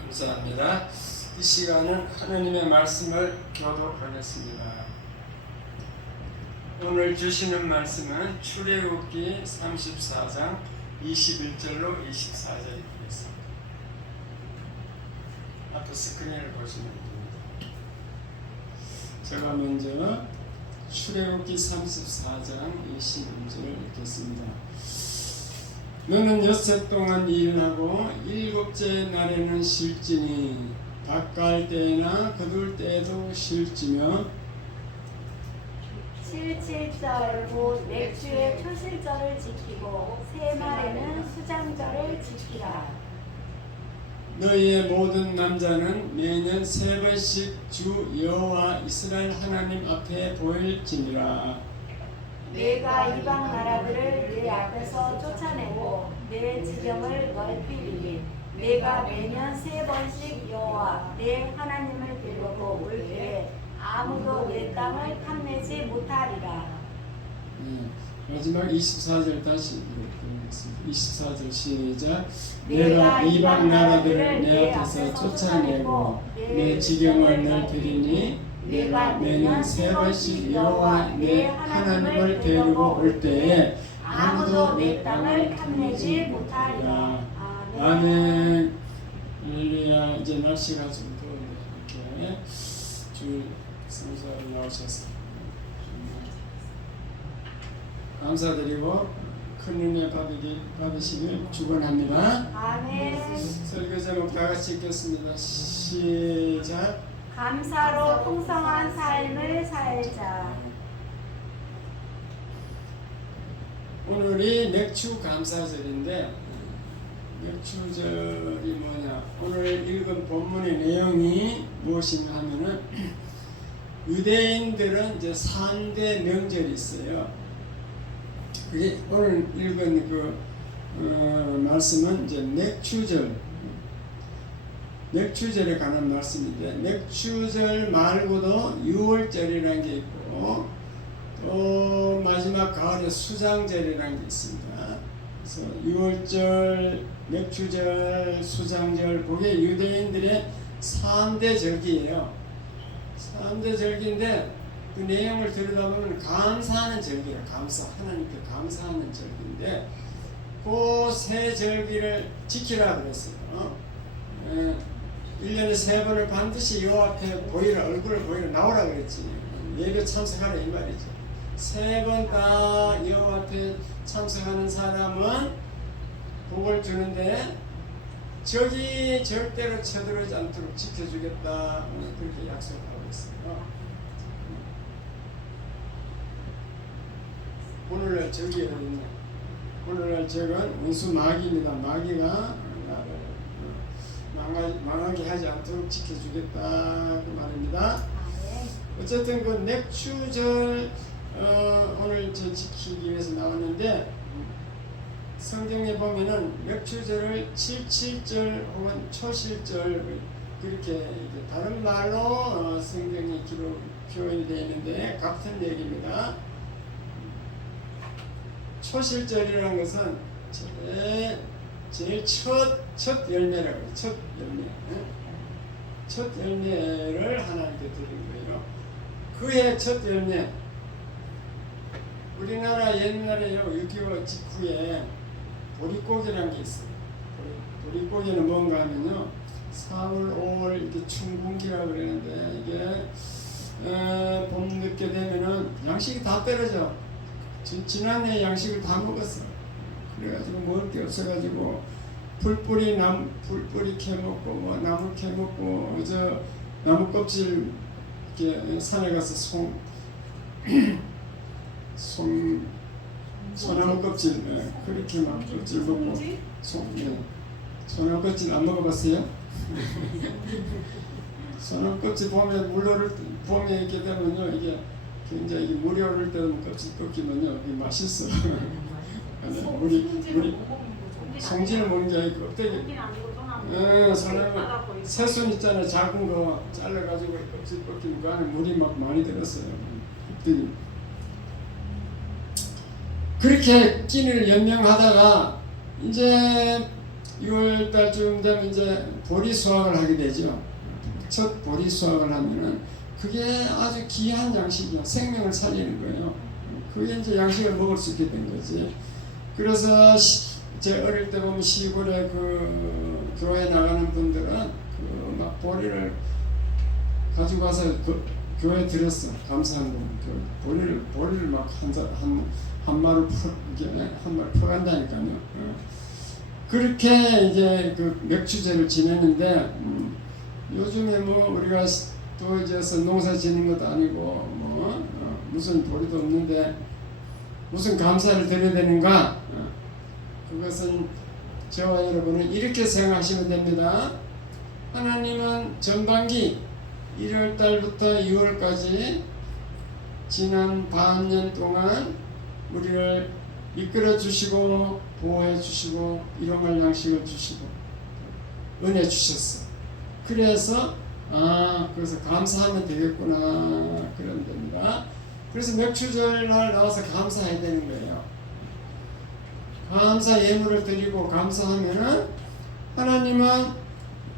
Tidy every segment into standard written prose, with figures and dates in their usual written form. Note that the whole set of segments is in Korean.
감사합니다. 이 시간은 하나님의 말씀을 교독하겠습니다. 오늘 주시는 말씀은 출애굽기 34장 21절로 24절입니다. 앞에 스크린을 보시면 됩니다. 제가 먼저 출애굽기 34장 21절을 읽겠습니다. 너는 엿새 동안 일하고 일곱째 날에는 쉴지니 닦을 때나 거둘 때에도 쉴지며 7.7절 곧 맥주의 초실절을 지키고 세말에는 수장절을 지키라. 너희의 모든 남자는 매년 3번씩 주 여호와 이스라엘 하나님 앞에 보일지니라. 내가 이방 나라들을 내 앞에서 쫓아내고 내 지경을 넓히리니 내가 매년 3번씩 여호와 내 하나님을 데리고 올 때에 아무도 내 땅을 탐내지 못하리라. 마지막 24절 다시 읽겠습니다. 24절 시작. 내가 이방 나라들을 내 앞에서 쫓아내고 내 지경을 넓히리니 내가 매년 3번씩 여호와 내 하나님을 데리고 올 때에 아무도 내 땅을 탐내지 못하리라. 아멘. 할렐루야. 이제 날씨가 좀 더운데 이렇게 주 성사를 나오셔서 감사드리고 큰 은혜 받으시길 축원합니다. 아멘. 설교 제목 다 같이 읽겠습니다. 시작. 감사로 풍성한 삶을 살자. 오늘이 맥주 감사절인데 맥주절이 뭐냐? 오늘 읽은 본문의 내용이 무엇인가 하면은 유대인들은 이제 3대 명절이 있어요. 그게 오늘 읽은 말씀은 이제 맥주절에 관한 말씀인데 맥주절 말고도 6월절이라는 게 있고 또 마지막 가을에 수장절이라는 게 있습니다. 그래서 6월절, 맥주절, 수장절 그게 유대인들의 3대 절기예요. 3대 절기인데 그 내용을 들여다보면 감사하는 절기라 하나님께 감사하는 절기인데 그 세 절기를 지키라 그랬어요. 1년에 3번을 반드시 여호와 앞에 보이라, 얼굴을 보이라, 나오라 그랬지. 예배 참석하라 이 말이죠. 3번 다 여호와 앞에 참석하는 사람은 복을 주는데 적이 절대로 쳐들어오지 않도록 지켜주겠다, 그렇게 약속하고 있어요. 오늘날 적이 어디 있냐? 오늘날 적은 원수 마귀입니다. 마귀가 나를 망하게 하지 않도록 지켜주겠다 그 말입니다. 어쨌든 그 맥주절 오늘 지키기 위해서 나왔는데 성경에 보면은 맥주절을 7.7절 혹은 초실절 그렇게 다른 말로 성경에 표현이 되어 있는데 같은 얘기입니다. 초실절이라는 것은 제일 첫 열매라고 해요. 첫 열매. 첫 열매를 하나님께 드린 거예요. 그해 첫 열매. 우리나라 옛날에요, 6.25 직후에 보릿고개라는 게 있어요. 보릿고개는 뭔가 하면요, 4월, 5월 이렇게 춘분기라고 그러는데 이게 봄 늦게 되면은 양식이 다 떨어져. 지난해 양식을 다 먹었어. 그래가지고 먹을 게 없어가지고 풀뿌리 캐먹고 뭐 나무 캐먹고 나무 껍질 이렇게 산에 가서 소나무 껍질 그렇게 막 껍질 먹고 소나무 껍질 안 먹어봤어요? 소나무 껍질 봄에 이렇게 되면요 이게 굉장히 물이 오를 때 껍질 벗기면요 이게 맛있어. 우리 송지는 먹는 게 아니고 껍데기. 소나무 새순 있잖아요. 작은 거 잘라가지고 껍질 벗기면 그 안에 물이 막 많이 들었어요. 껍데기. 그렇게 끼니를 연명하다가 이제 6월 달쯤 되면 이제 보리 수확을 하게 되죠. 첫 보리 수확을 하면은 그게 아주 귀한 양식이야. 생명을 살리는 거예요. 그게 이제 양식을 먹을 수 있게 된 거지. 그래서 제 어릴 때 보면 시골에 그 교회 나가는 분들은 그 막 보리를 가지고 가서 그 교회 들었어. 감사한 거. 보리를 막 한 마리 퍼간다니까요. 그렇게 이제 그 맥주제를 지내는데 요즘에 뭐 우리가 또 이제 농사 짓는 것도 아니고 뭐 무슨 보리도 없는데 무슨 감사를 드려야 되는가? 그것은 저와 여러분은 이렇게 생각하시면 됩니다. 하나님은 전반기 1월 달부터 6월까지 지난 반년 동안 우리를 이끌어 주시고 보호해 주시고 일용할 양식을 주시고 은혜 주셨어. 그래서 그래서 감사하면 되겠구나 그러면 됩니다. 그래서 맥주절날 나와서 감사해야 되는 거예요. 감사 예물을 드리고 감사하면은 하나님은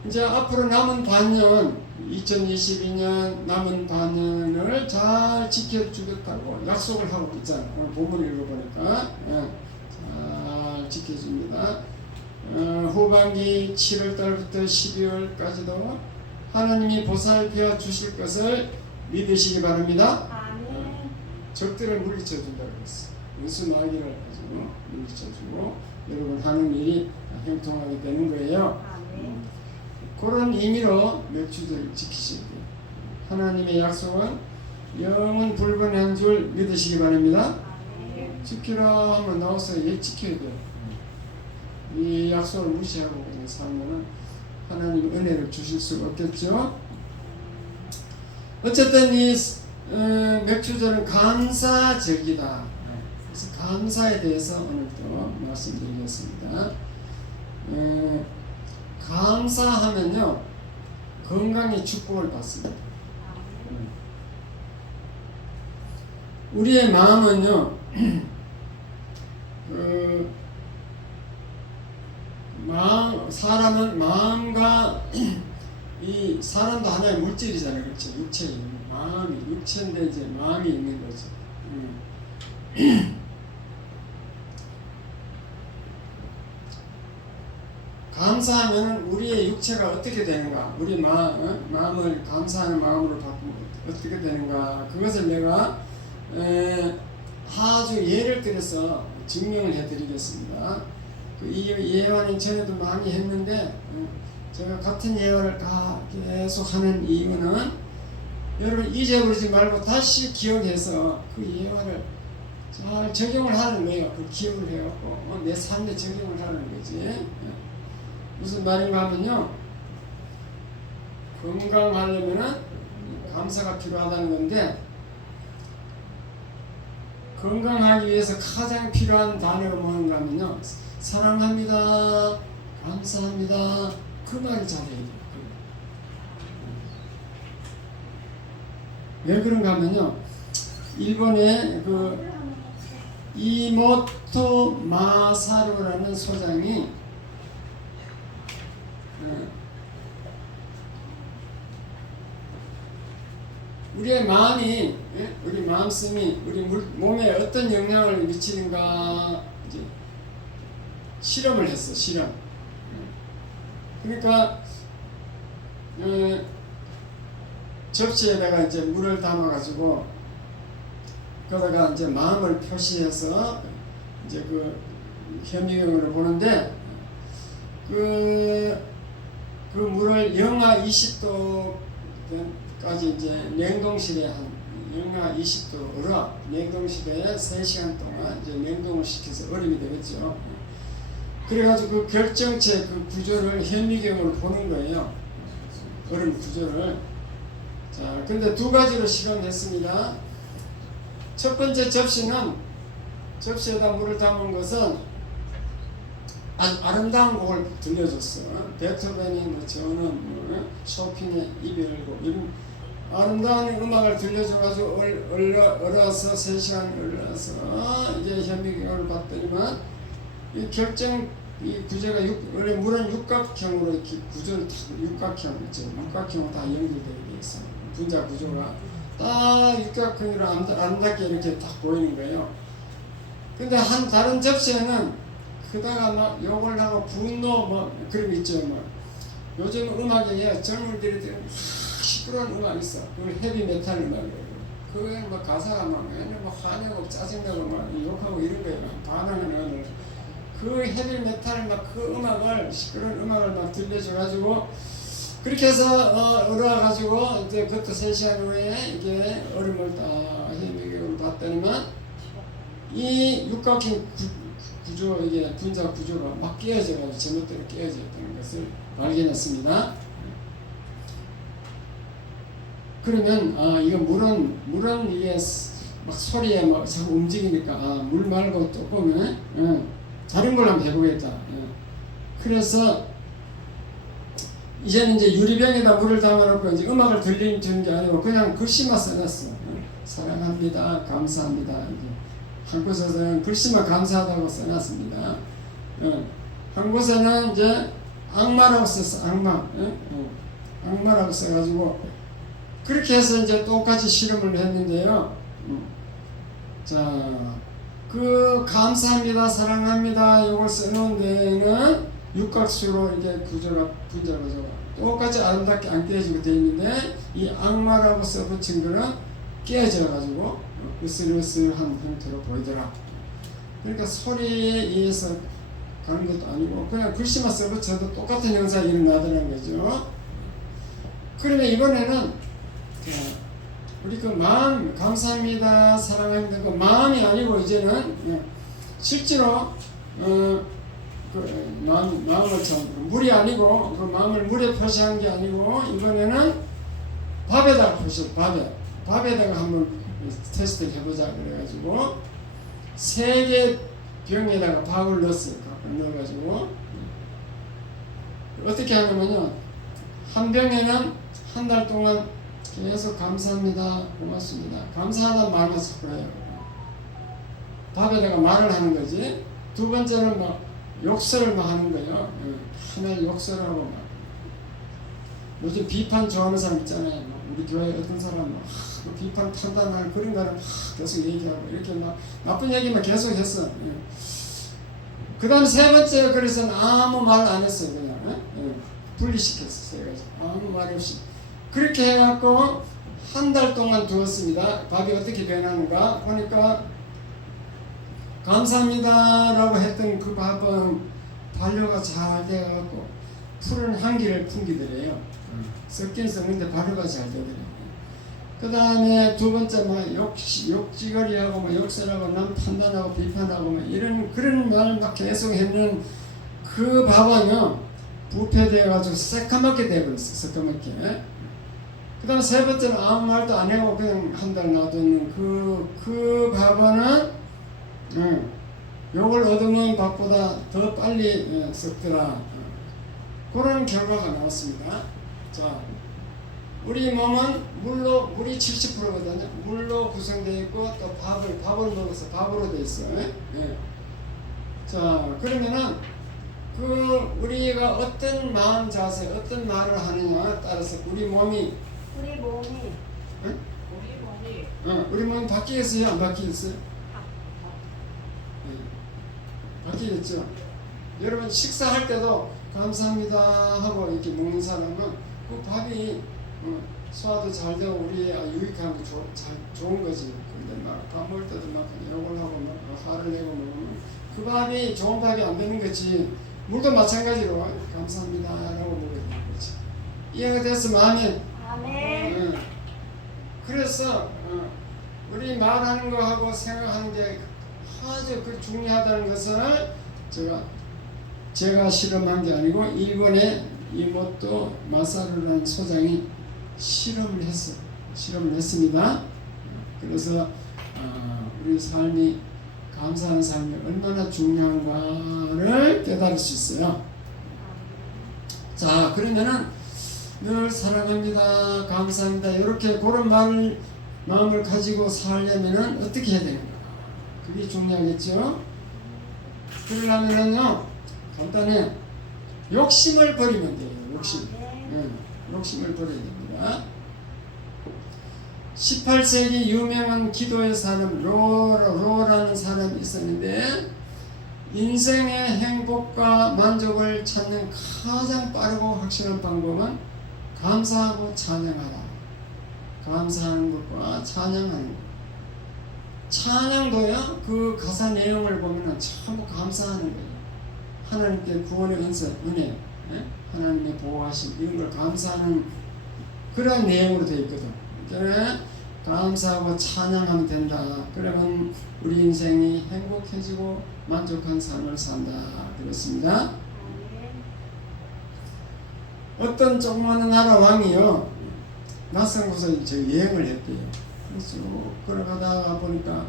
이제 앞으로 남은 반년 2022년 남은 반년을 잘 지켜주겠다고 약속을 하고 있잖아요. 오늘 본문을 읽어보니까 잘 지켜줍니다. 후반기 7월달부터 12월까지도 하나님이 보살펴 주실 것을 믿으시기 바랍니다. 아멘. 적들을 물리쳐 준다고 했어. 은수 마귀를 가지고 물리쳐 주고 여러분 하는 일이 형통하게 되는 거예요. 아멘. 그런 의미로 맥주제를 지키셔야 돼요. 하나님의 약속은 영원 불변한 줄 믿으시기 바랍니다. 아멘. 지키라 하면 나와서 지켜야 돼요. 이 약속을 무시하고 그냥 살면은 하나님 은혜를 주실 수가 없겠죠. 어쨌든 이 맥주절은 감사절기다. 그래서 감사에 대해서 오늘 또 말씀드리겠습니다. 감사하면요 건강의 축복을 받습니다. 우리의 마음은요 사람은 마음과 이 사람도 하나의 물질이잖아요, 그렇죠? 육체 마음이 육체인데 이제 마음이 있는 거죠. 감사하면 우리의 육체가 어떻게 되는가? 우리 마음을 감사하는 마음으로 바꾸면 어떻게 되는가? 그것을 내가 아주 예를 들어서 증명을 해드리겠습니다. 이 예화는 전에도 많이 했는데 제가 같은 예화를 다 계속 하는 이유는 여러분 잊어버리지 말고 다시 기억해서 그 예화를 잘 적용을 하는 거예요. 그 기억을 해갖고 내 삶에 적용을 하는 거지. 무슨 말인가 하면요, 건강하려면은 감사가 필요하다는 건데, 건강하기 위해서 가장 필요한 단어가 뭔가 하면요, 사랑합니다, 감사합니다, 그 말을 잘해야 돼요. 왜 그런가 하면요, 일본의 그 이모토 마사루라는 소장이 우리의 마음이, 우리 마음씀이 우리 몸에 어떤 영향을 미치는가 이제 실험을 했어. 실험. 그러니까 접시에다가 이제 물을 담아가지고 거기다가 이제 마음을 표시해서 이제 그 현미경으로 보는데 그 물을 영하 20도까지 이제 냉동실에 한 영하 20도로 냉동실에 3시간 동안 이제 냉동을 시켜서 얼음이 되겠죠. 그래가지고 그 결정체 그 구조를 현미경으로 보는 거예요. 얼음 구조를. 자, 근데 두 가지로 실험했습니다. 첫 번째 접시에다 물을 담은 것은 아주 아름다운 곡을 들려줬어. 베토벤이 뭐 저는 뭐 쇼핑의 이별곡 이런 아름다운 음악을 들려줘가지고 얼어서 3시간 얼어서 이제 현미경을 봤더니만 이 결정 이 구조가 원래 물은 육각형으로 이렇게 구조를 육각형 있죠. 육각형으로 다 연결되어 있어. 분자 구조가 딱 육각형으로 아름답게 이렇게 딱 보이는 거예요. 근데 다른 접시에는 그다가 막 욕을 하고 분노 뭐 그런 거 있죠. 뭐 요즘 음악에 젊은이들이 들은 시끄러운 음악 있어. 그걸 헤비 메탈 음악이에요. 그게 뭐 가사가 막 맨날 뭐 화내고 짜증나고 막 욕하고 이런 거예요. 반항하는 그 헤비 메탈 막 그 음악을 시끄러운 음악을 막 들려줘가지고 그렇게 해서 얼어가지고 이제 그것도 3시간 후에 이게 얼음을 딱 현미경으로 봤더니만 이 육각형 구조 이게 분자 구조가 막 깨어져가지고 제멋대로 깨어졌다는 것을 발견했습니다. 그러면 이거 물은 이게 막 소리에 막 자꾸 움직이니까 물 말고 또 보면 다른 걸 한번 해보겠다. 그래서 이제는 이제 유리병에다 물을 담아놓고 이제 음악을 들리는 게 아니고 그냥 글씨만 써놨어. 사랑합니다, 감사합니다. 이게 한 곳에서는 글씨만 감사하다고 써놨습니다. 한 곳에는 이제 악마라고 썼어. 악마라고 써가지고 그렇게 해서 이제 똑같이 실험을 했는데요. 자, 그 감사합니다, 사랑합니다 이걸 써놓은 데에는 육각수로 이제 구조가 분자 구조가 똑같이 아름답게 안 깨지고 돼 있는데 이 악마라고 써붙인 거는 깨져가지고 으슬으슬한 형태로 보이더라. 그러니까 소리에 의해서 가는 것도 아니고 그냥 글씨만 써붙여도 똑같은 현상이 일어나더라는 거죠. 그러면 이번에는 우리 그 마음 감사합니다 사랑합니다 그 마음이 아니고 이제는 실제로 그 마음을 참 물이 아니고 그 마음을 물에 표시한 게 아니고 이번에는 밥에다가 밥에다가 한번 테스트를 해보자 그래가지고 3개 병에다가 밥을 넣었어요. 넣어가지고 어떻게 하냐면요 한 병에는 한 달 동안 계속 감사합니다, 고맙습니다, 감사하다는 말만 자꾸 해요. 밥에다가 말을 하는 거지. 두 번째는 막 욕설을 막 하는 거예요. 하나의 욕설하고 막 요즘 비판 좋아하는 사람 있잖아요. 우리 교회 어떤 사람은 비판 판단하는 그런 거는 계속 얘기하고 이렇게 막 나쁜 얘기만 계속 했어. 그 다음 3번째 그래서 아무 말 안 했어요. 그냥 분리시켰어. 아무 말 없이 그렇게 해갖고 한 달 동안 두었습니다. 밥이 어떻게 변하는가 보니까 감사합니다라고 했던 그 밥은 발효가 잘 돼갖고 푸른 향기를 풍기더래요. 섞긴 섞는데 발효가 잘 되더래요. 그 다음에 두 번째 막 욕지거리하고 막 욕설하고 남 판단하고 비판하고 막 이런 그런 말 막 계속 했는 그 밥은요 부패되어가지고 새까맣게 돼버렸어. 새까맣게. 그 다음 3번째는 아무 말도 안 하고 그냥 한 달 놔두는 그 밥은 욕을 얻으면 밥보다 더 빨리 썩더라. 그런 결과가 나왔습니다. 자, 우리 몸은 물이 70%거든요. 물로 구성되어 있고 또 밥을 먹어서 밥으로 되어 있어요. 자, 그러면은 우리가 어떤 마음 자세, 어떤 말을 하느냐에 따라서 우리 몸이 바뀌겠어요? 안 바뀌겠어요? 바뀌겠죠. 여러분 식사할 때도 감사합니다 하고 이렇게 먹는 사람은 그 밥이 소화도 잘 되고 우리의 유익한 게 좋은 거지. 근데 막 밥 먹을 때도 막 욕을 하고 막 화를 내고 먹으면 그 밥이 좋은 밥이 안 되는 거지. 물도 마찬가지로 감사합니다 라고 먹어야 되는 거지. 이해가 돼서 마음에 아멘. 그래서 우리 말하는 거하고 생각하는 게 아주 중요하다는 것을 제가 실험한 게 아니고 일본의 이모토 마사루라는 소장이 실험을 했습니다. 그래서 우리 삶이 감사하는 삶이 얼마나 중요한가를 깨달을 수 있어요. 자, 그러면은 늘 사랑합니다. 감사합니다. 이렇게 그런 마음을 가지고 살려면은 어떻게 해야 되는가? 그게 중요하겠죠? 그러려면은요, 간단해. 욕심을 버리면 돼요. 욕심. 욕심을 버려야 됩니다. 18세기 유명한 기도의 사람 로라는 사람이 있었는데 인생의 행복과 만족을 찾는 가장 빠르고 확실한 방법은 감사하고 찬양하라. 감사하는 것과 찬양하는 것. 찬양도요, 그 가사 내용을 보면 전부 감사하는 거예요. 하나님께 구원의 은혜, 하나님의 보호하심, 이런 걸 감사하는 그런 내용으로 되어 있거든. 그러니까 감사하고 찬양하면 된다. 그러면 우리 인생이 행복해지고 만족한 삶을 산다. 그렇습니다. 어떤 조그마한 나라 왕이요, 낯선 곳에 여행을 했대요. 그래서 걸어가다가 보니까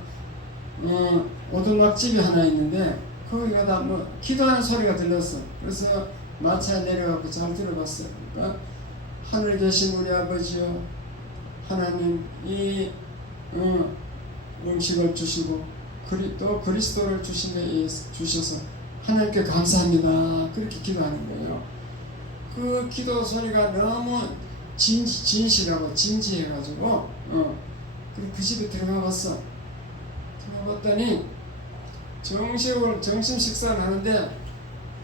오두막집이 하나 있는데 거기 가다 뭐 기도하는 소리가 들렸어. 그래서 마차에 내려가고 잘 들어봤어요. 그러니까 하늘에 계신 우리 아버지요, 하나님 이 음식을 주시고 또 그리스도를 주셔서 하나님께 감사합니다. 그렇게 기도하는 거예요. 그 기도 소리가 너무 진실하고 진지해가지고 그 집에 들어가봤어. 들어가봤더니 점심 식사를 하는데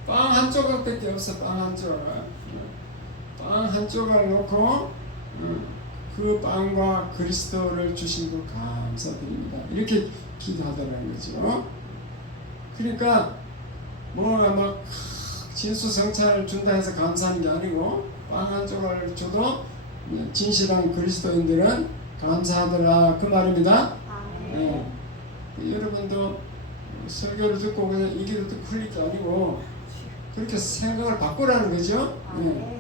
빵 한 조각밖에 없어. 빵 한 조각. 빵 한 조각을 놓고 그 빵과 그리스도를 주신 것 감사드립니다. 이렇게 기도하더라는 거죠. 그러니까 뭐가 막 진수성찬을 준다 해서 감사하는 게 아니고 빵 한 조각을 줘도 진실한 그리스도인들은 감사하더라, 그 말입니다. 네. 여러분도 설교를 듣고 그냥 이 기도 듣고 흘릴 게 아니고 그렇게 생각을 바꾸라는 거죠. 네.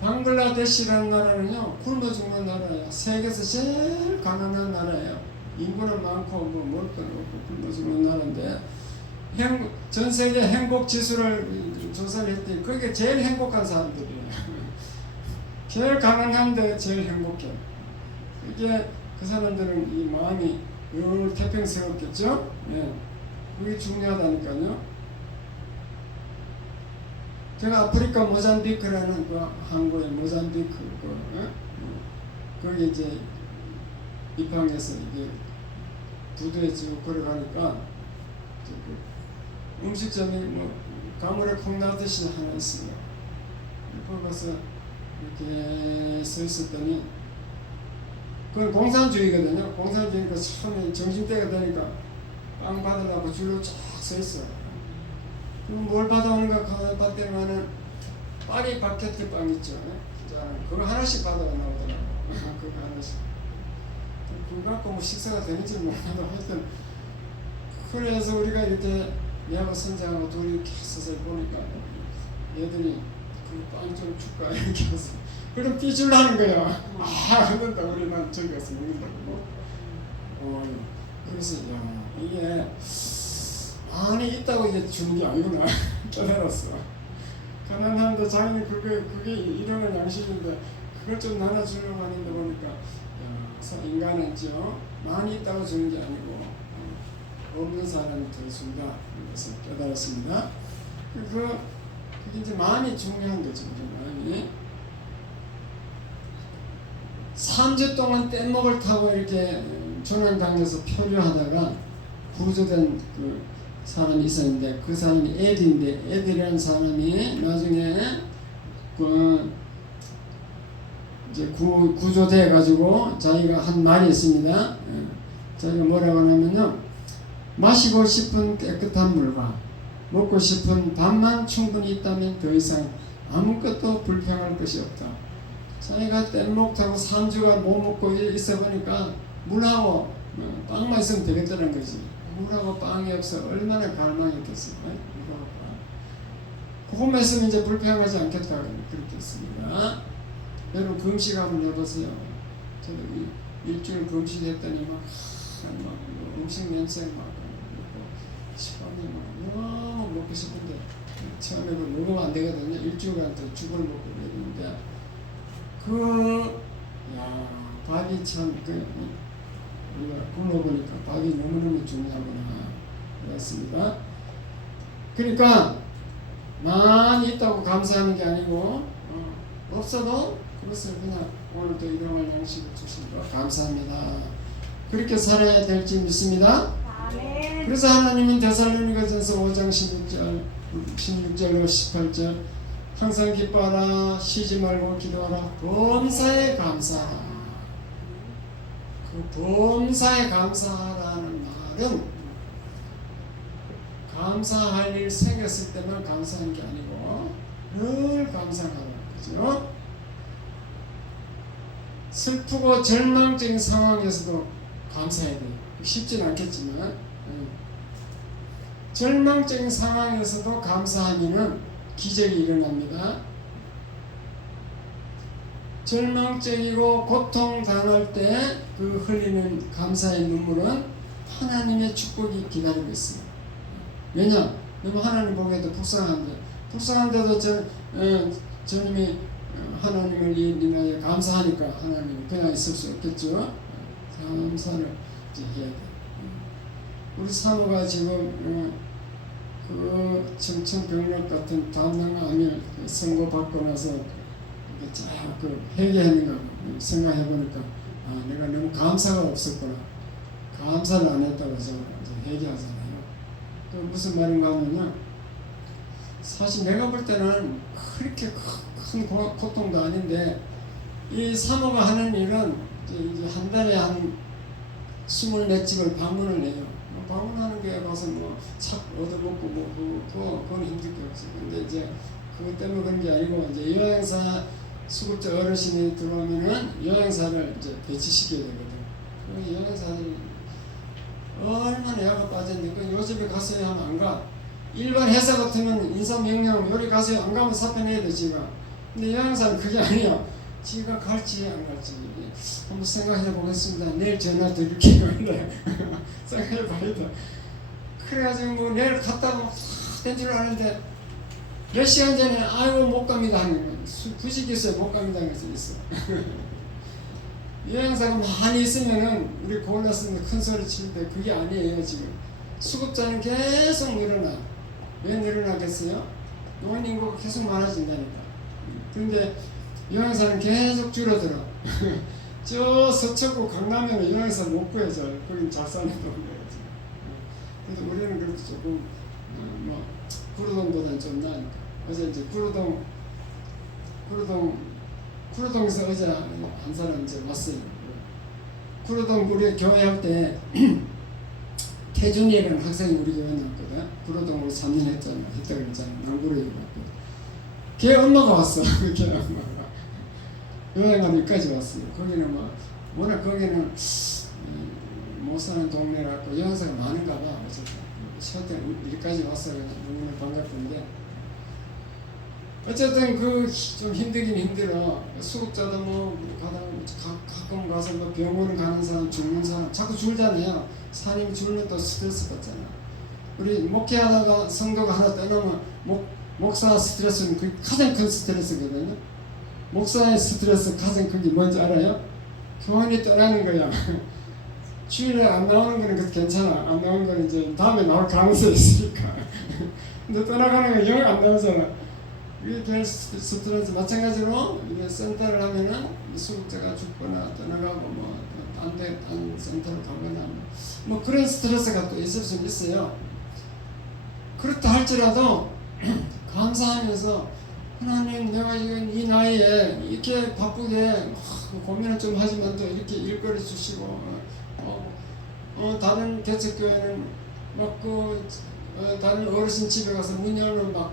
방글라데시라는 나라는요, 굶어 죽는 나라예요. 세계에서 제일 가난한 나라예요. 인구는 많고 뭐 먹을 건 없고 굶어 죽는 나라인데 전 세계 행복 지수를 조사를 했더니 그게 제일 행복한 사람들이에요. 제일 가난한데 제일 행복해. 이게 그 사람들은 이 마음이 늘 태평스럽겠죠. 예. 그게 중요하다니까요. 제가 아프리카 모잠비크라는 그 항구에 모잠비크 거기 이제 입항해서 이게 부두에 쭉 걸어가니까 그 음식점이 뭐 가물에 콩 나듯이 하나 있어요. 거기 가서 이렇게 서 있었더니 그건 공산주의거든요. 공산주의니까 처음에 점심때가 되니까 빵 받으려고 줄로 쫙 서 있어. 그럼 뭘 받아오는가 봤더니만은 파리 바게트 빵 있죠. 그거 하나씩 받아와 나오더라고. 그거 하나씩. 그거 갖고 뭐 식사가 되는지 몰라도 하여튼 그래서 우리가 이렇게 내하고 선생하고 둘이 이렇게 서서 보니까 얘들이 그 빵 좀 줄까 이렇게 해서 그럼 삐줄라는 거야. 그런다 우리는 저기 가서 먹는다고. 그래서 야 이게 안에 있다고 이게 주는 게 아니구나 깨달았어. 가난한데 자기는 그게 이런 양식인데 그걸 좀 나눠주려고 하는데 보니까 인간은죠 많이 있다고 주는 게 아니고 없는 사람이 더 준다. 그래서 깨달았습니다. 그게 이제 마음이 중요한 거죠. 마음이 3주 동안 뗏목을 타고 이렇게 조난당에서 표류하다가 구조된 그 사람이 있었는데 그 사람이 에드라는 사람이 나중에 그 이제 구조돼 가지고 자기가 한 말이 있습니다. 자기가 뭐라고 하냐면요, 마시고 싶은 깨끗한 물과 먹고 싶은 밥만 충분히 있다면 더 이상 아무것도 불평할 것이 없다. 자기가 뗏목 타고 3주간 못 먹고 있어 보니까 물하고 빵만 있으면 되겠다는 거지. 물하고 빵이 없어 얼마나 갈망했겠어요. 그것만 있으면 이제 불평하지 않겠다 그렇게 했습니다. 여러분 금식 한번 해보세요. 저도 일주일 금식했더니 막 음식 냄새 막 시간이 막 너무 먹고 싶은데 처음에 먹으면 안 되거든요. 일주일간 또 죽을 먹고 그랬는데 밥이 참 우리가 굶어보니까 밥이 너무너무 중요하구나 그랬습니다. 그러니까 많이 있다고 감사하는 게 아니고 없어도 그것을 그냥 오늘도 일용할 양식을 주신 거 감사합니다. 그렇게 살아야 될지 믿습니다. 아멘. 그래서 하나님은 데살로니가전서 5장 16절로 18절 항상 기뻐하라 쉬지 말고 기도하라 범사에 감사하라. 그 범사에 감사하라는 말은 감사할 일 생겼을 때만 감사한 게 아니고 늘 감사하라. 그죠? 슬프고 절망적인 상황에서도 감사해야 돼요. 쉽진 않겠지만 절망적인 상황에서도 감사하면은 기적이 일어납니다. 절망적이고 고통당할 때 그 흘리는 감사의 눈물은 하나님의 축복이 기다리고 있어요. 왜냐? 너무 하나님 보기에도 불쌍한데도 저님이 하나님을 인하여 감사하니까 하나님이 그냥 있을 수 없겠죠. 감사를 이제 해야 돼요. 우리 사모가 지금 그 청천벽력 같은 담낭암을 선고받고 나서 그 회개했는가 생각해보니까 내가 너무 감사가 없었구나. 감사를 안 했다고 해서 회개하잖아요. 또 무슨 말인가 하면요. 사실 내가 볼 때는 그렇게 큰 고통도 아닌데 이 사모가 하는 일은 이제 한 달에 한 24집을 방문을 해요. 방문하는 게 가서 차 얻어먹고 그건 힘들 게 없어요. 근데 이제 그것 때문에 그런 게 아니고 이제 여행사 수급자 어르신이 들어오면은 여행사를 이제 배치시켜야 되거든. 그 여행사들이 얼마나 야가 빠졌는데 그 요즘에 가서야 하면 안 가. 일반 회사 같으면 인사 명령 여기 가세요 안 가면 사표내야 돼 지가. 근데 여행사는 그게 아니야. 지가 갈지 안 갈지 한번 생각해 보겠습니다. 내일 전화 드릴게요. 생각해 봐야 돼. 그래가지고 내일 갔다가 된 줄 아는데 몇 시간 전에 아이고 못 갑니다 하는 거예요. 부식이 있어요. 못 갑니다 하는 게 있어. 여행사가 많이 있으면은 우리 골랐으면 큰 소리 칠 때 그게 아니에요. 지금 수급자는 계속 늘어나. 왜 늘어나겠어요? 노인 인구가 계속 많아진다니까. 근데 여행사는 계속 줄어들어. 저 서초구 강남에는 여행사 못 구해져. 거긴 작산해 놓은 거예요. 그래서 우리는 그래도 조금 구로동보다는 좀 나으니까. 어제 이제 구로동에서 어제 한 사람 이제 왔어요. 구로동 우리 교회 할 때 태준이라는 학생이 우리 교회에 나왔거든. 구로동으로 3년 했다고 그랬잖아. 남구로에 갔고. 걔 엄마가 왔어. 걔 엄마가. 여행하면 여기까지 왔어요. 거기는 워낙 거기는 못 사는 동네라고 여행사가 많은가 봐. 어쨌든 여기까지 왔어요. 너무나 반갑던데. 어쨌든 좀 힘들긴 힘들어. 수급자도 가끔 가서 병원 가는 사람, 죽는 사람 자꾸 줄잖아요. 사람이 줄면 또 스트레스 받잖아. 우리 목회하다가 성도가 하나 떠나면 목사 스트레스는 그게 가장 큰 스트레스거든요. 목사의 스트레스 가장 큰 게 뭔지 알아요? 교원이 떠나는 거야. 주일에 안 나오는 거는 괜찮아. 안 나오는 거는 이제 다음에 나올 가능성이 있으니까. 근데 떠나가는 건 영 안 나오잖아. 이게 제일 스트레스. 마찬가지로 이게 센터를 하면은 수급자가 죽거나 떠나가고 딴 센터를 가거나 그런 스트레스가 또 있을 수 있어요. 그렇다 할지라도 감사하면서 하나님 내가 이 나이에 이렇게 바쁘게 고민을 좀 하지만 또 이렇게 일거리 주시고 다른 개척교회는 다른 어르신 집에 가서 문 열면 막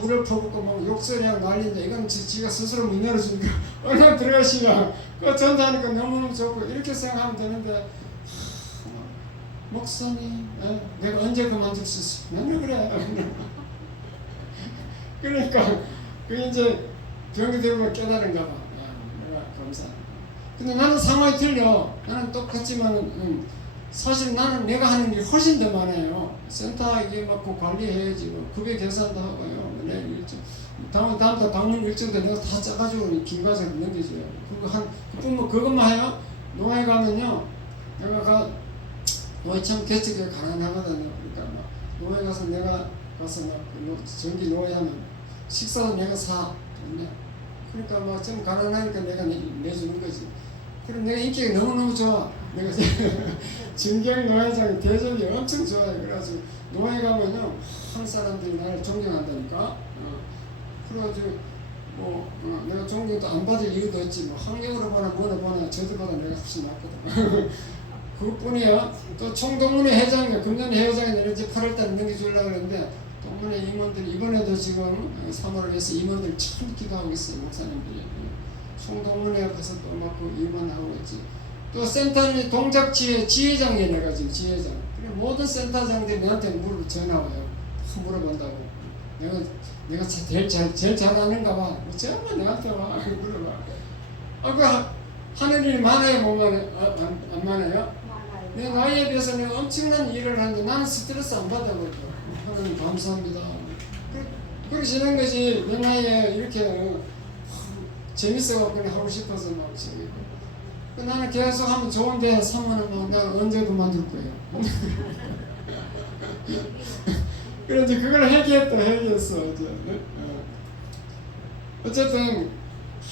물을 퍼붓고 욕설이랑 난리인데 이건 지가 스스로 문 열어주니까 얼마나 들어가시냐. 그 전도하니까 너무너무 좋고 이렇게 생각하면 되는데 목사님 내가 언제 그만둘 수 있어? 맨날 그래. 그러니까 그 이제 병이 되고 깨달은가 봐. 내가 감사. 근데 나는 상황이 틀려. 나는 똑같지만 사실 나는 내가 하는 일이 훨씬 더 많아요. 센터 이게 맡고 관리해야지. 뭐 급여 계산도 하고요. 내일 일정, 다음 달 방문 일정도 내가 다 짜가지고 김과장에 넘겨줘요. 그것만 해요. 노예 가면요. 내가 노예 참 개척이 가난하거든요. 그러니까 막 노예 가서 내가 가서 막 전기 노예 하면 식사도 내가 사. 그러니까 막 좀 가난하니까 내가 내주는 거지. 그럼 내가 인기가 너무너무 좋아. 내가 진경 노예장 대접이 엄청 좋아요. 그래가지고 노예 가면요 한 사람들이 나를 존경한다니까. 그래가지고 내가 존경도 안 받을 이유도 없지. 뭐 환경으로 보나 뭐나 보나 저들보다 내가 훨씬 낫거든. 그것뿐이야. 또 총동문회 회장이 금년에 회장이 내가 이제 8월달에 넘겨주려고 그랬는데 동문회 임원들이 이번에도 지금 3월을 해서 임원들 참 기도하고 있어요. 목사님들이. 총동문회 가서 또 막 그 임원하고 있지. 또 센터는 동작지회 지회장이 내가 지금 지회장. 그래 모든 센터장들이 내한테 전화 와요. 물어본다고. 내가 제일 잘하는가 봐. 전부 내한테 와. 물어봐. 하는 일이 많아요, 못 많아요? 안 많아요? 내 나이에 비해서 내가 엄청난 일을 하는데 나는 스트레스 안 받아버려. 하나님 감사합니다. 그렇게 지낸 거지. 내 나이에 이렇게 재밌어갖고 하고 싶어서 막 저기. 나는 계속 하면 좋은데 3만원 뭐 내가 언제 그만둘 거예요. 그래 이제 그걸 해결했어 어제. 어쨌든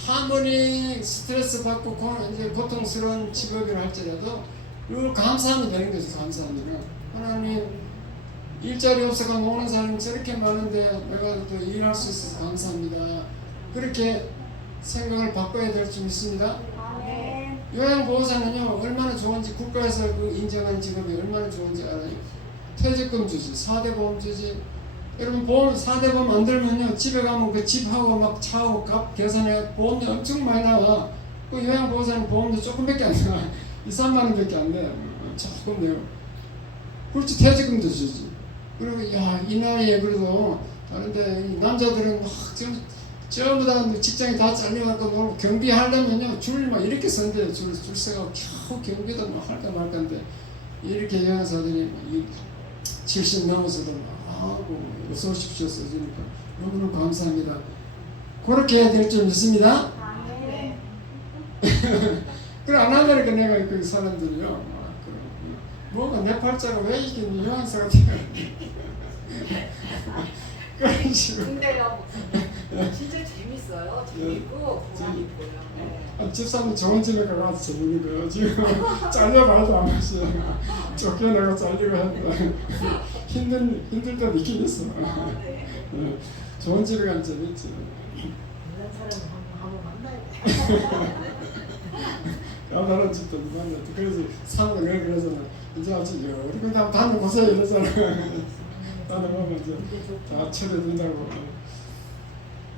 아무리 스트레스 받고 이제 고통스러운 직업이라 할지라도 이걸 감사하면 되는 거지. 감사하면 하나님 일자리 없어가 오는 사람이 저렇게 많은데 내가 또 일할 수 있어서 감사합니다. 그렇게 생각을 바꿔야 될 줄 믿습니다. 요양보호사는요 얼마나 좋은지 국가에서 그 인정한 직업이 얼마나 좋은지 알아요. 퇴직금 주지, 4대 보험 주지. 여러분 보험 4대 보험 안 들면요 집에 가면 그 집하고 막 차하고 값 계산해 보험이 엄청 많이 나와. 그 요양보호사는 보험도 조금밖에 안 나와. 2, 3만 원밖에 안 돼. 조금 내요. 그렇지 퇴직금도 주지. 그리고 야 이 나이에 그래도 다른데 남자들은 막 전부 다 직장이 다 잘려갖고 경비하려면요 줄 막 이렇게 선대요. 줄 서가 겨우 경비도 막 할까 말까인데 이렇게 요양사들이 70 넘어서도 막 하고 어서 오십시오 써주니까 너무너무 감사합니다. 그렇게 해야 될 줄 믿습니다. 그래 안 하려니까 내가 그 사람들이요 뭐가 내 팔자가 왜 이게 요양사가 돼요. 그런 식으로. 근데요, 진짜 재밌어요. 재밌고 보람 있고요. 네. 집사람 좋은 집에 가서 재밌는 거예요. 지금 잘려봐도 안 하시잖아. 쫓겨나고 잘리고 하는데 힘들 때도 있긴 있어. 네. 좋은 집에 가면 재밌지. 이런 사람 한번 만나야 돼. 까다로운 집도 만나. 그래서 사는 왜 그러잖아. 이제 아주 우리 다 다른 곳에 이러잖아. 다른 거면 이제 다 처리된다고.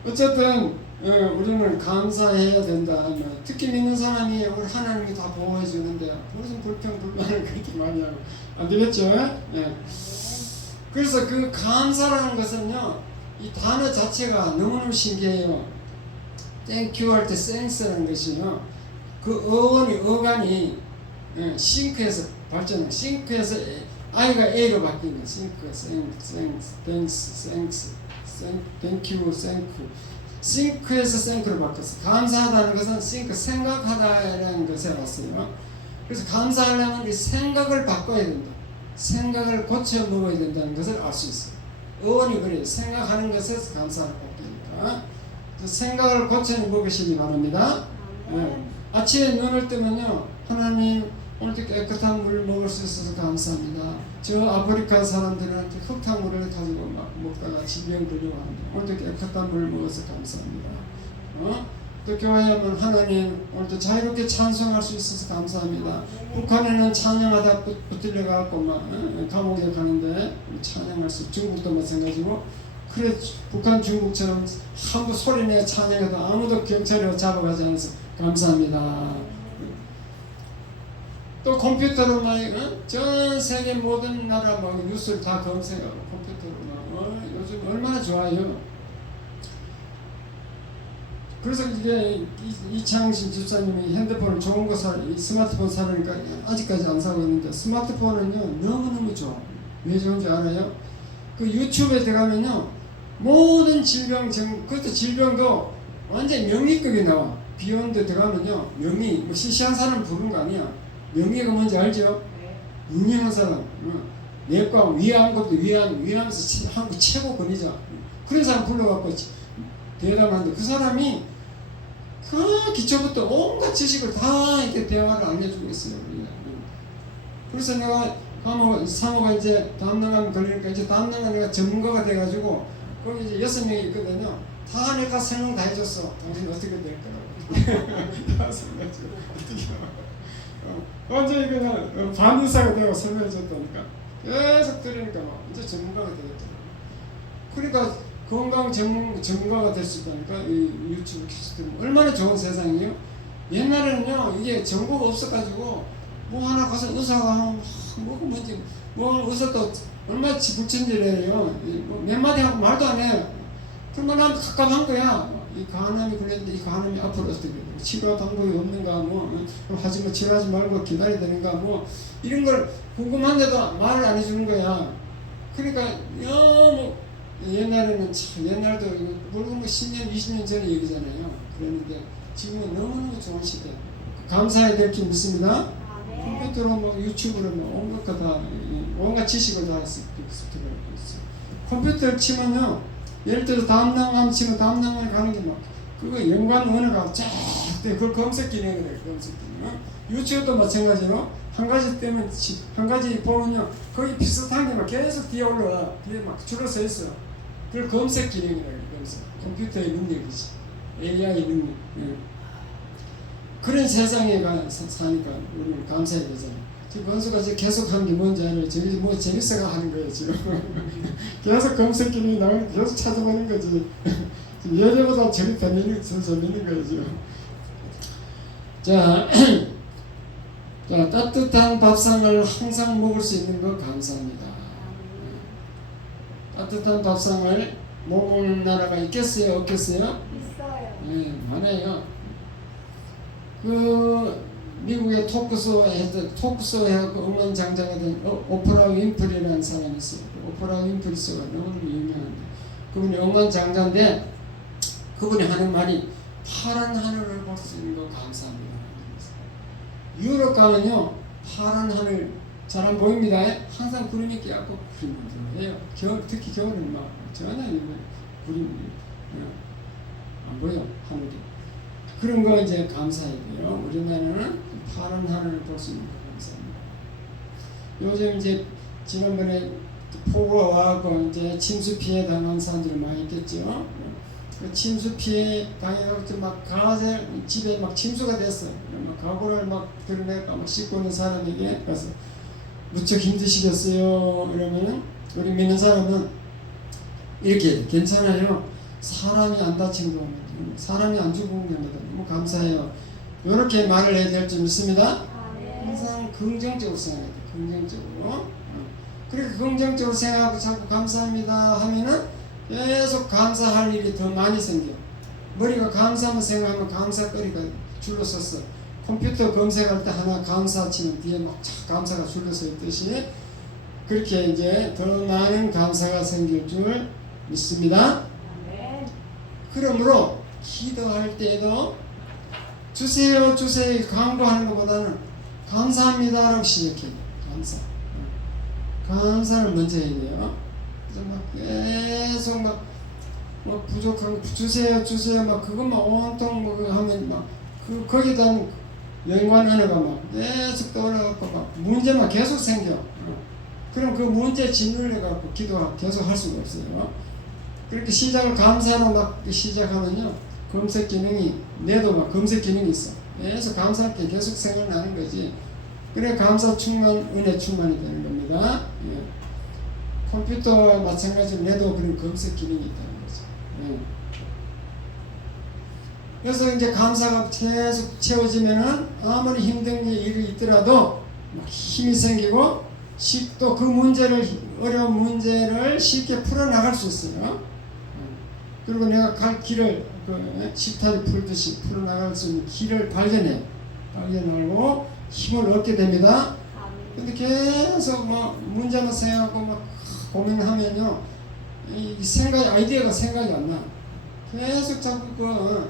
어쨌든 우리는 감사해야 된다. 특히 믿는 사람이 우리 하나님이 다 보호해 주는데 무슨 불평불만을 그렇게 많이 하고 안 되겠죠? 예. 그래서 그 감사라는 것은요, 이 단어 자체가 너무너무 신기해요. Thank you 할 때 thanks라는 것이요, 그 어간이 싱크에서 발전한 싱크에서 I가 A로 바뀐 거예요. 싱크, thanks, thank you, thank you. 싱크에서 thank로 바뀌었어. 감사하다는 것은 싱크, 생각하다라는 것에 왔어요. 그래서 감사하려면 이 생각을 바꿔야 된다. 생각을 고쳐 먹어야 된다는 것을 알 수 있어요. 어원이 그래요. 생각하는 것에서 감사를 바뀌니까. 생각을 고쳐 먹으시기 바랍니다. 아침에 눈을 뜨면요, 하나님 오늘도 깨끗한 물을 먹을 수 있어서 감사합니다. 저 아프리카 사람들한테 흙탕물을 가지고 막 먹다가 질병 걸리고 하는데 오늘도 깨끗한 물을 먹어서 감사합니다. 또 교회에 오면 하나님 오늘도 자유롭게 찬송할 수 있어서 감사합니다. 북한에는 찬양하다 붙들려 갖고 막 감옥에 가는데 찬양할 수, 중국도 마찬가지고. 그래 북한 중국처럼 한번 소리내 찬양해도 아무도 경찰에 잡아가지 않아서 감사합니다. 또 컴퓨터로 막 전 세계 모든 나라 막 뉴스를 다 검색하고 컴퓨터로 막 요즘 얼마나 좋아요. 그래서 이게 이창신 집사님이 핸드폰을 좋은 거 스마트폰 사려니까 아직까지 안 사고 있는데 스마트폰은요 너무너무 좋아. 왜 좋은지 알아요? 그 유튜브에 들어가면요 모든 질병 그것도 질병도 완전 명의급이 나와. 비욘드 들어가면요 명의 뭐 시시한 사람 부르는 거 아니야. 명의가 뭔지 알죠? 네. 유명한 사람. 내과 위암 것도 위암에서 한국 최고 권위자. 그런 사람 불러갖고 대담한데 그 사람이 그 기초부터 온갖 지식을 다 이렇게 대화를 알려주고 있어요. 그래서 내가 사모가 이제 담낭암 걸리니까 이제 담낭암 내가 전문가가 돼가지고 거기 이제 6명이 있거든요. 다 내가 설명 다 해줬어. 당신 어떻게 될 거라고. 다 설명해줘. 어떻게 완전히 그냥 반의사가 되고 설명해줬다니까. 계속 들으니까 막 이제 전문가가 되겠더라고. 그러니까 건강 전문가가 될 수 있다니까. 이 유튜브 캐스트 얼마나 좋은 세상이에요. 옛날에는요 이게 정보가 없어가지고 뭐 하나 가서 의사가 뭐가 뭔지 뭐 의사도 얼마나 불천지래요. 몇 마디 하고 말도 안 해. 그러면 난 갑갑한 거야. 이 간암이 걸렸는데 이 간암이 앞으로 어떻게 돼? 치료 방법이 없는가? 뭐 하지 뭐 치료하지 말고 기다려야 되는가? 뭐 이런 걸 궁금한데도 말을 안 해주는 거야. 그러니까 너무 옛날에는 참 옛날도 물론 뭐 10년 20년 전의 얘기잖아요. 그랬는데 지금은 너무너무 좋은 시대. 감사해야 될 줄 믿습니다. 컴퓨터로 뭐 유튜브로 뭐 온갖 거 다 온갖 지식을 다 습득하고 있어요. 컴퓨터를 치면요, 예를 들어 담낭암 치면 담낭암 가는 게 막 그거 연관 언어가 쫙 돼. 그걸 검색 기능이 돼. 검색 기능. 유튜브도 마찬가지로 한 가지 때문에 한 가지 보면요, 거기 비슷한 게 막 계속 뒤에 올라와. 뒤에 막 줄어서 있어. 그걸 검색 기능이라고 해요. 검색. 컴퓨터의 능력이지. AI 능력. 예. 그런 세상에 사니까 우리는 감사해야 되잖아요. 지금 건수가 계속 하는 게 뭔지 알아요? 저기 뭐 재밌어가 하는 거예요, 지금. 계속 검색 기능이 나오면 계속 찾아보는 거지. 지금 예전보다 저기 더 재밌는 거예요, 지금. 자, 자, 따뜻한 밥상을 항상 먹을 수 있는 거 감사합니다. 따뜻한 밥상을 먹을 나라가 있겠어요, 없겠어요? 있어요. 네, 많아요. 그 미국의 토크쇼 해갖고 억만장자가 된 오프라 윈프리라는 사람이 있어요. 오프라 윈프리 씨가 너무 유명한데 그분이 억만장자인데 그분이 하는 말이 파란 하늘을 볼 수 있는 거 감사합니다. 유럽 가면요 파란 하늘 잘 안 보입니다. 항상 구름이 껴갖고 그림들해요. 특히 겨울은 막 전혀 구름이 안 보여 하늘이. 그런 거 이제 감사해야 돼요. 우리나라는 파란 하늘을 볼 수 있는 거 감사합니다. 요즘 이제 지난번에 폭우가 와서 이제 침수 피해 당한 사람들이 많이 있겠죠. 그 침수 피해 당해서 막 가세 집에 막 침수가 됐어. 막 가구를 막 드러내고 막 씻고 있는 사람에게 가서 무척 힘드시겠어요. 이러면은 우리 믿는 사람은 이렇게 괜찮아요. 사람이 안 다친 겁니다. 사람이 안 죽은 겁니다. 너무 감사해요. 이렇게 말을 해야 될 줄 믿습니다. 항상 긍정적으로 생각해야 돼. 긍정적으로. 그렇게 긍정적으로 생각하고 자꾸 감사합니다 하면은 계속 감사할 일이 더 많이 생겨. 머리가 감사하면 생각하면 감사거리가 줄어섰어. 컴퓨터 검색할 때 하나 감사 치면 뒤에 막 감사가 줄어서 있듯이 그렇게 이제 더 많은 감사가 생길 줄 믿습니다. 그러므로 기도할 때도 주세요 주세요 강구하는 것보다는 감사합니다라고 시작해요. 감사를 먼저 해야 돼요. 그래서 막 계속 막 부족한 거 주세요 막 그것만 온통 뭐 하면 막 거기다 연관 언어가 막 계속 떠올라갖고 막 문제만 계속 생겨. 그럼 그 문제 짓눌려갖고 기도 계속 할 수가 없어요. 그렇게 시작을 감사로 막 시작하면요 검색 기능이 내도 막 검색 기능이 있어. 계속 감사할 게 계속 생각나는 거지. 그래 감사 충만 은혜 충만이 되는 겁니다. 예. 컴퓨터와 마찬가지로 내도 그런 검색 기능이 있다는 거죠. 예. 그래서 이제 감사가 계속 채워지면은 아무리 힘든 일이 있더라도 막 힘이 생기고 또 그 문제를 어려운 문제를 쉽게 풀어나갈 수 있어요. 그리고 내가 갈 길을 식탁이 풀듯이 풀어나갈 수 있는 길을 발견하고 힘을 얻게 됩니다. 근데 계속 뭐 문제만 생각하고 막 고민하면요, 이 아이디어가 생각이 안 나. 계속 자꾸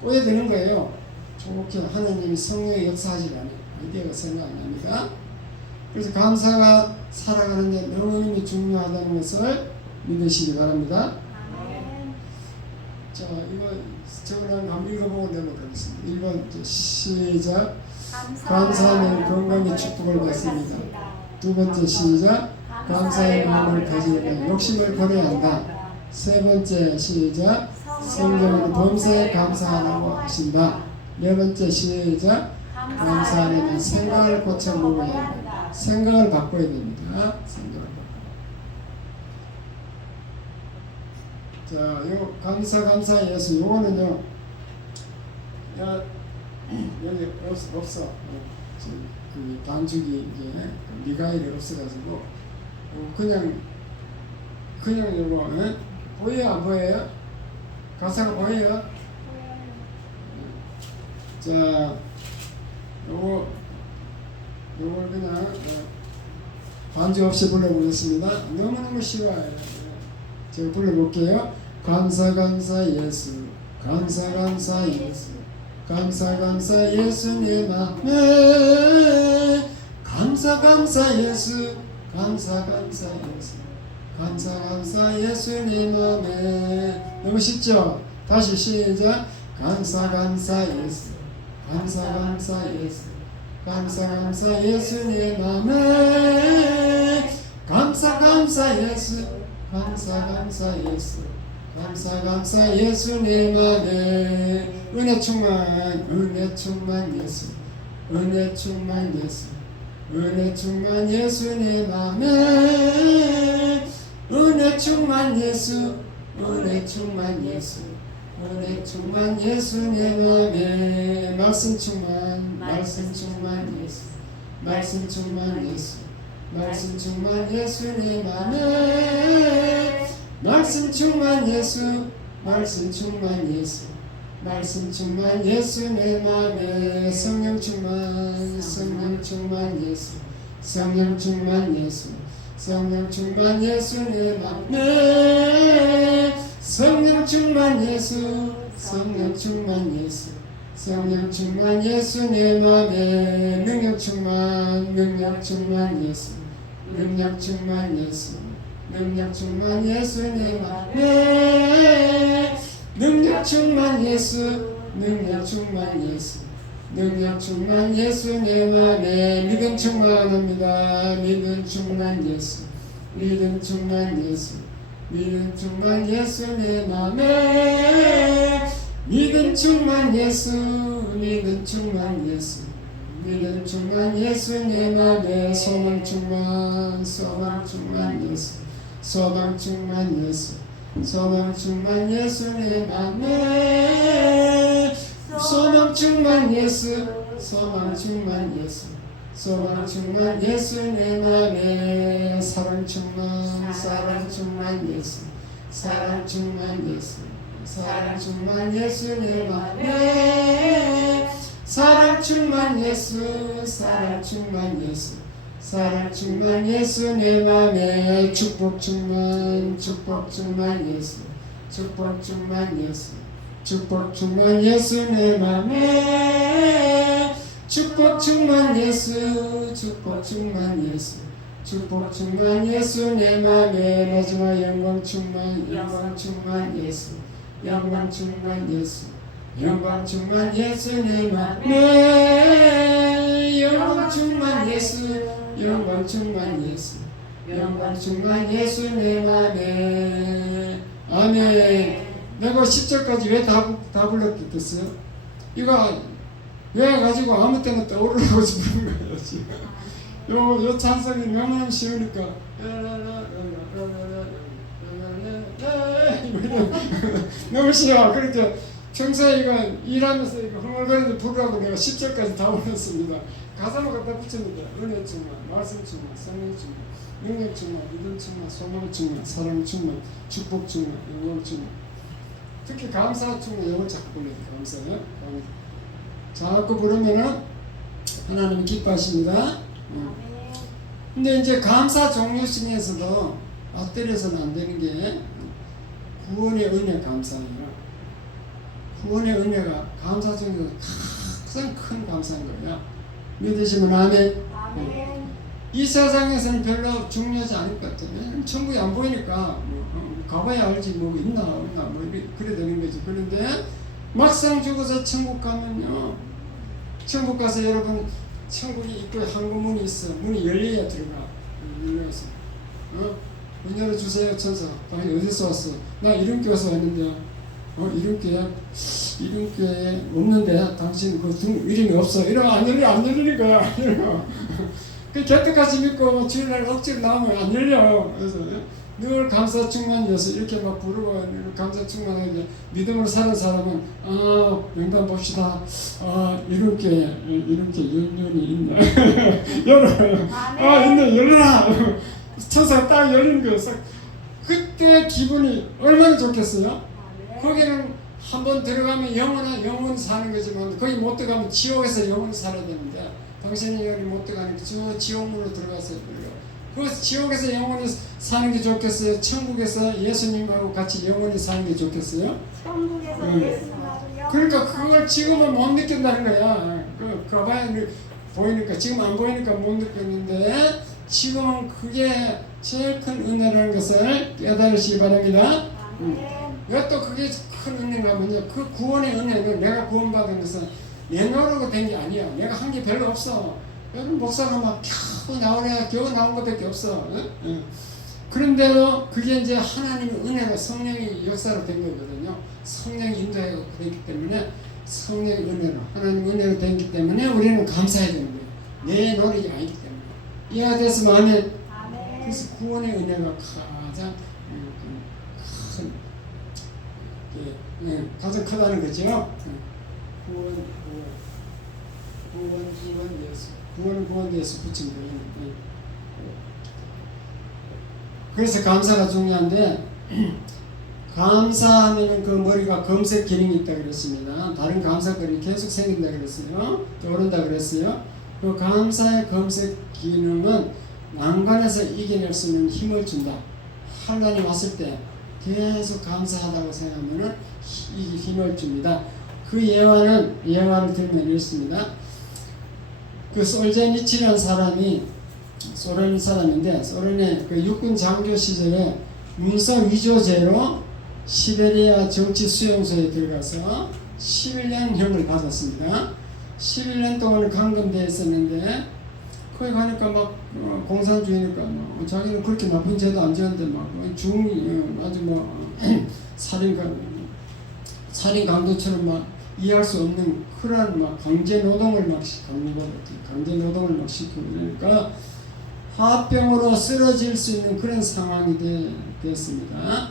꼬여드는 거예요. 좋게 하나님이 성령의 역사하지 않아요. 아이디어가 생각 안 납니다. 그래서 감사가 살아가는데 너무 중요하다는 것을 믿으시기 바랍니다. 자, 이거 저거는 한번 읽어보고 내려가겠습니다. 1번 시작. 감사하면 건강의 축복을 받습니다. 두 번째 시작. 감사의 마음을 가지고 욕심을 버려야 한다. 세 번째 시작. 성경은 범사에 감사하라고 하신다. 네 번째 시작. 감사하려면 생각을 고쳐 먹어야 한다. 생각을 바꿔야 됩니다. 생각을 바꿔. 자, 요 감사 예수 요거는요. 야, 여기 없어. 그 반죽이 이제 미가일이 없어가지고 그냥 요거 보여요 안 보여요? 가사가 보여요? 자, 요걸 그냥 반주 없이 불러보겠습니다. 너무너무 쉬워요. 제가 불러볼게요. 감사 예수, 감사 예수, 감사 예수님 맘에 감사 예수, 감사 예수, 감사 예수님 맘에. 너무 쉽죠? 다시 시작. 감사 예수, 감사 예수, 감사 예수님 맘에 감사 예수, 감사 예수, 감사 예수님 맘에. 은혜 충만 예수, 은혜 충만 예수, 은혜 충만 예수님 맘에 은혜 충만 예수, 은혜 충만 예수, 은혜 충만 예수님 맘에. 말씀 충만 예수, 말씀 충만 예수, 말씀 충만 예수님 맘에 말씀 충만 예수, 말씀 충만 예수, 말씀 충만 예수님 맘에. 성령 충만 예수, 성령 충만 예수, 성령 충만 예수님 맘에 성령 충만 예수, 성령 충만 예수, 성령 충만 예수님 맘에. 능력 충만 예수, 능력 충만 예수, 능력 충만 예수님 맘에 능력 충만 예수, 능력 충만 예수, 능력 충만 예수님 맘에. 믿음 충만합니다. 믿음 충만 예수, 믿음 충만 예수, 믿음 충만 예수님 맘에 믿음 충만 예수, 믿음 충만 예수, 믿음 충만 예수님 맘에. 소망 충만 예수, 소망 충만 예수, 소망 충만 예수님 맘에 소망 충만 예수, 소망 충만 예수, 소망 충만 예수님 맘에. 사랑 충만 예수, 사랑 충만 예수, 사랑 충만 예수님 맘에 사랑 충만 예수, 사랑 충만 예수, 사랑 충만 예수님 맘에. 축복 충만 예수, 축복 충만 예수, 축복 충만 예수님 맘에 축복 충만 예수, 축복 충만 예수, 축복 충만 예수님 맘에. 마지막 영광 충만 예수, 영광 충만 예수, 영광 충만 예수님 맘에. 영광 충만 예수, 영광 충만 예수, 영광 충만 예수님 맘에. 아멘. 내가 10절까지 왜 다 불렀겠어요? 이거 외워가지고 아무 때나 떠오르고 싶은 거예요 지금. 요 찬성이 너무너무 쉬우니까 너무 쉬워. 그러니까 평소에 이거 일하면서 이거 흥얼거리는 부르라고 내가 10절까지 다 불렀습니다. 가사만 갖다 붙입니다. 은혜 충만, 말씀 충만, 성령 충만, 능력 충만, 믿음 충만, 소망 충만, 사랑 충만, 축복 충만, 영광 충만. 특히 감사 충만 영을 자꾸 불러요. 감사요. 자꾸 부르면은 하나님이 기뻐하십니다. 아멘. 근데 이제 감사 종류 중에서도 앞때려서는 안 되는 게 구원의 은혜 감사예요. 구원의 은혜가 감사 중에서 가장 큰 감사인 거예요. 믿으시면 아멘. 아멘. 이 세상에서는 별로 중요하지 않을 것 같아요. 왜냐면 천국이 안 보이니까 가봐야 알지 뭐 있나 없나 뭐 그래 되는 거지. 그런데 막상 죽어서 천국 가면요, 천국 가서 여러분 천국이 입구에 항구문이 있어. 문이 열려야 들어가. 열려서 문 열어주세요 천사. 당신 어디서 왔어? 나 이름교에 와서 왔는데 이름교에 없는데 당신 그 이름이 없어. 이러면 안 열리는 거야. 이러고 그 개떡같이 믿고 주일날 억지로 나오면 안 열려. 그래서 늘 감사 충만이어서 이렇게 막 부르고 감사 충만하게 믿음으로 사는 사람은 명단 봅시다. 이렇게 연륜이 있네. 열어. 있네. 열어라. 천사가 딱 열리는 거였어. 그때 기분이 얼마나 좋겠어요? 거기는 한번 들어가면 영원히 사는 거지만 거기 못 들어가면 지옥에서 영원히 살아야 되는데 당신이 여기 못 들어가니까 저 지옥문으로 들어갔어요. 그 지옥에서 영원히 사는 게 좋겠어요? 천국에서 예수님하고 같이 영원히 사는 게 좋겠어요? 천국에서 예수님하고요. 그러니까 그걸 지금은 못 느낀다는 거야. 가봐야 보이니까 지금 안 보이니까 못 느꼈는데 지금은 그게 제일 큰 은혜라는 것을 깨달으시기 바랍니다. 왜 또 그게 큰 은혜가 뭐냐? 그 구원의 은혜는 내가 구원받은 것은 내 노력으로 된 게 아니야. 내가 한 게 별로 없어. 여러분 목사가 막 겨우 나오래 겨우 나온 것밖에 없어. 그런데도 그게 이제 하나님의 은혜로 성령의 역사로 된 거거든요. 성령이 인도하고 그랬기 때문에 성령의 은혜로 하나님의 은혜로 됐기 때문에 우리는 감사해야 되는 거예요. 내 노력이 아니기 때문에. 이해가 됐으면 아멘. 그래서 구원의 은혜가 가장 가장 크다는 거죠. 구원 예수 붙인 거예요. 그래서 감사가 중요한데 감사하면은 그 머리가 검색 기능이 있다 그랬습니다. 다른 감사거리 계속 생긴다 그랬어요. 떠오른다 그랬어요. 그 감사의 검색 기능은 난관에서 이겨낼 수 있는 힘을 준다. 환난이 왔을 때 계속 감사하다고 생각하면은 이 힘을 줍니다. 그 예화를 들면 이렇습니다. 그 솔제니치라는 사람이 소련 사람인데 소련의 그 육군 장교 시절에 문서 위조죄로 시베리아 정치 수용소에 들어가서 11년형을 받았습니다. 11년 동안 감금되어 있었는데 거기 가니까 막 공산주의니까 자기는 그렇게 나쁜 죄도 안 지었는데 막 아주 뭐 살인 강도처럼 막 이해할 수 없는 그런 막 강제 노동을 막 시키고 그러니까 화병으로 쓰러질 수 있는 그런 상황이 됐습니다.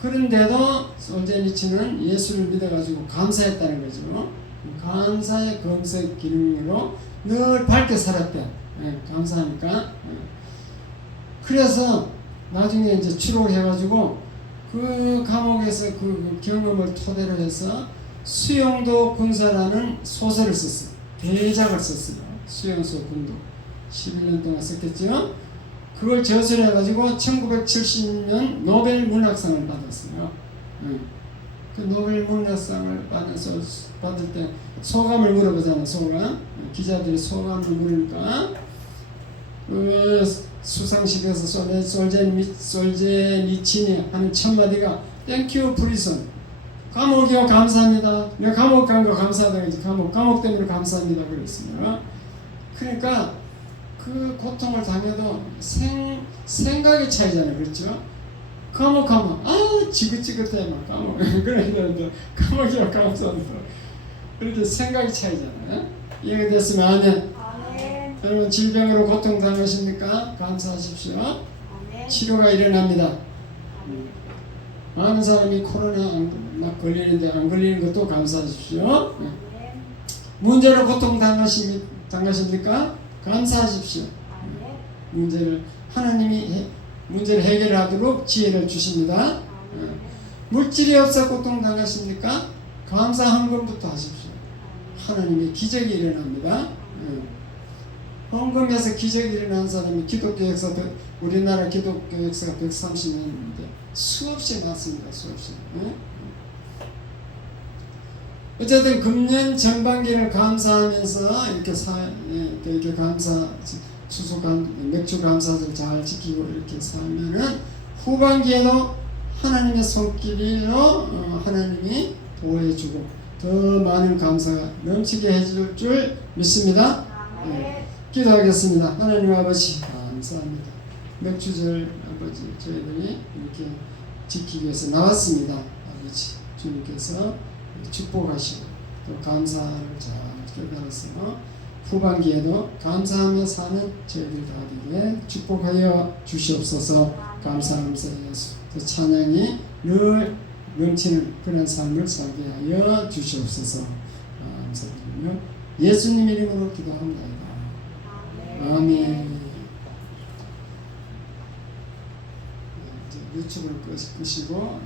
그런데도 솔제니치는 예수를 믿어가지고 감사했다는 거죠. 감사의 검색 기능으로 늘 밝게 살았대. 감사하니까. 그래서 나중에 이제 추록을 해가지고 그 감옥에서 그 경험을 토대로 해서 수용도 군사라는 소설을 썼어요. 대작을 썼어요. 수용소 군도 11년 동안 썼겠죠. 그걸 저술해가지고 1970년 노벨 문학상을 받았어요. 그 노벨 문학상을 받을 때 소감을 물어보잖아. 소감. 기자들이 소감을 물으니까 그 수상식에서 솔제니친이 하는 첫 마디가 Thank you, prison. 감옥이요 감사합니다. 내가 감옥 간 거 감사하다 그러지. 감옥 때문에 감사합니다 그랬습니다. 그러니까 그 고통을 당해도 생각의 차이잖아요. 그렇죠? 감옥 가면 지긋지긋해 막 감옥 그러는데 감옥이요 감사합니다. 그렇게 생각의 차이잖아요. 이해가 됐으면 아멘. 여러분 질병으로 고통 당하십니까? 감사하십시오. 치료가 일어납니다. 많은 사람이 코로나 막 걸리는데 안 걸리는 것도 감사하십시오. 문제로 고통 당하십니까? 감사하십시오. 하나님이 문제를 해결하도록 지혜를 주십니다. 물질이 없어 고통당하십니까? 감사 헌금부터 하십시오. 하나님의 기적이 일어납니다. 헌금에서 기적이 일어난 사람이 기독교 역사, 우리나라 기독교 역사가 130년인데 수없이 많습니다. 수없이. 어쨌든 금년 전반기를 감사하면서 이렇게 감사 맥주 감사절 잘 지키고 이렇게 살면은 후반기에도 하나님의 손길로 하나님이 보호해주고 더 많은 감사가 넘치게 해줄 줄 믿습니다. 기도하겠습니다. 하나님 아버지 감사합니다. 맥주절 아버지 저희들이 이렇게 지키기 위해서 나왔습니다. 아버지 주님께서 축복하시고 또 감사를 잘 깨달아서 후반기에도 감사하며 사는 저희들 다 되게 축복하여 주시옵소서. 감사하면서 예수 또 찬양이 늘 넘치는 그런 삶을 살게 하여 주시옵소서. 감사드리며 예수님 이름으로 기도합니다. 아멘. 이제 유튜브를 끄시고